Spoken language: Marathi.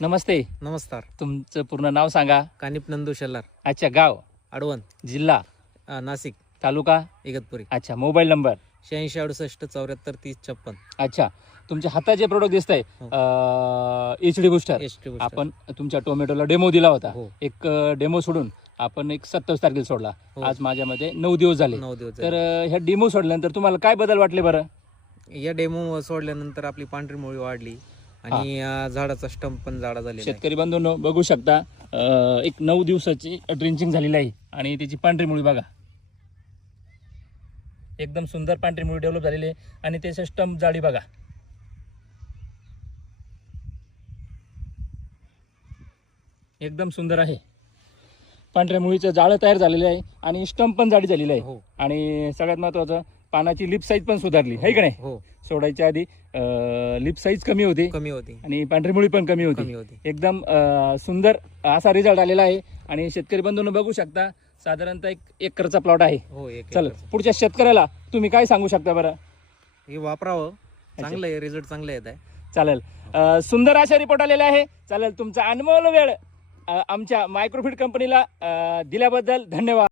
नमस्ते. नमस्कार. तुमचं पूर्ण नाव सांगा. कानिप नंदू शेलार, अच्छा, गाव, आडवण, जिल्हा, नाशिक, तालुका, इगतपुरी. अच्छा, मोबाईल नंबर. 8668 74 30 56. अच्छा, तुमच्या हातात जे प्रोडक्ट दिसत आहे हो. HD बूस्टर, एसटी आपण तुमच्या टोमॅटोला डेमो दिला होता. हो. एक डेमो सोडून आपण एक 27 तारखेला सोडला. हो. आज माझ्यामध्ये 9 दिवस झाले. 9 दिवस तर झाले. ह्या डेमो सोडल्यानंतर तुम्हाला काय बदल वाटले बरं? या डेमो सोडल्यानंतर आपली पांढरी मुळी वाढली आणि झाडाचा स्टंप पण जाडा झालेला आहे. शेतकरी बंधूंनो बघू शकता, एक 9 दिवसाची ड्रिंचिंग झालेली आहे आणि त्याची पांढरी मुळी बघा, एकदम सुंदर पांढरी मुळी डेव्हलप झालेली आहे आणि त्याचे स्टंप जाडी बघा. एकदम सुंदर आहे. पांढऱ्या मुळीचं जाळं तयार झालेलं आहे आणि स्टंप पण जाडी झालेली आहे. हो. आणि सगळ्यात महत्वाचं, पानाची लिप साईज पण सुधारली आहे का नाही? हो, सोडायच्या आधी लिप साईज कमी होती कमी होती. आणि पांढरी मुळी पण कमी कमी होती. होती. एकदम सुंदर असा रिझल्ट आलेला आहे. आणि शेतकरी बंधूंनो बघू शकता, साधारणतः 1 एकरचा प्लॉट आहे. हो, एक चल, एकरचं. पुढच्या शेतकऱ्याला तुम्ही काय सांगू शकता बरं? हे वापरावं, चांगलं आहे, रिझल्ट चांगले येत आहे. चालेल. सुंदर अशा रिपोर्ट आलेले आहे. चालेल, तुमचा अनमोल वेळ आमच्या मायक्रोफिट कंपनीला दिल्याबद्दल धन्यवाद.